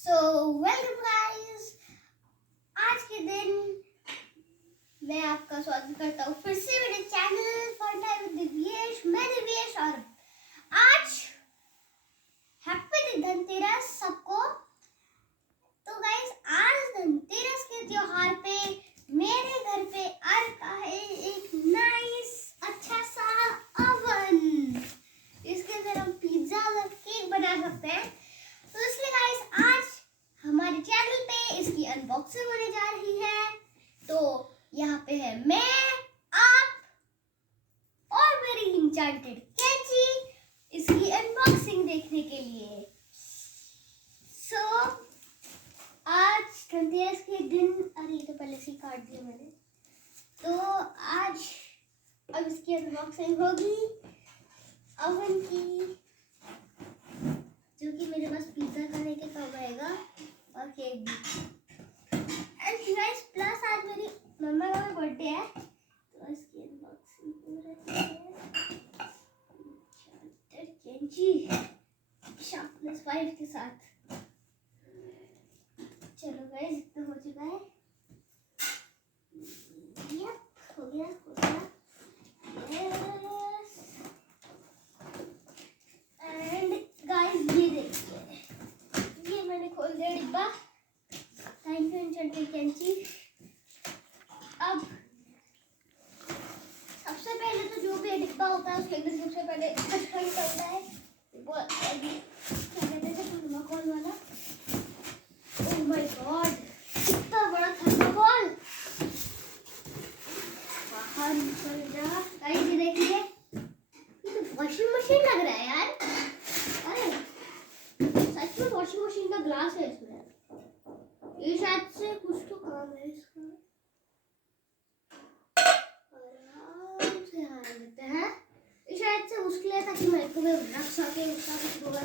So welcome guys. आज के दिन मैं आपका स्वागत करता हूँ फिर से मेरे channel fun time with Divyesh. मैं दिव्येश और आज हैप्पी धनतेरस सबको। तो गाइस आज धनतेरस के त्योहार पे मेरे घर पे आ रखा है एक नाइस अच्छा सा ओवन। इसके अंदर हम पिज्जा और केक बना सकते हैं। तो इसलिए गाइस आज हमारे चैनल पे इसकी अनबॉक्सिंग होने जा रही है। तो यहाँ पे है मैं, आप और मेरी इंचांटेड कैची इसकी अनबॉक्सिंग देखने के लिए। सो आज धनतेरस के दिन, अरे तो पहले से काट दिया मैंने। तो आज अब इसकी अनबॉक्सिंग होगी ओवन की, जो कि मेरे पास पिज्जा खाने के काम आएगा और केक भी। एंड गाइस प्लस आज मेरी मम्मा का भी बर्थडे है, तो इसकी अनबॉक्सिंग हो रही है कैंची शार्पनेस 5 के साथ। चलो गाइस इतना हो चुका है। यप हो गया यस। एंड गाइस ये देखिए, ये मैंने खोल दिया डिब्बा। थैंक यू इंचांटेड कैंची। अब सबसे पहले तो जो भी डिब्बा होता है उसके अंदर सबसे पहले कचरा निकलता है। वो अभी क्या कहते हैं थर्माकोल वाला। ओह माय गॉड, कितना बड़ा थर्माकोल बाहर निकल जा। गाइस ये देखिए, ये तो वॉशिंग मशीन लग रहा है यार। अरे सच में वॉशिंग मशीन का ग्लास है इसमें। ये शायद से कुछ तो काम है इसका। आराम से हाथ देते हैं। ये शायद से उसके लिए ताकि माइक्रोवेव रख सके, उसका कुछ होगा।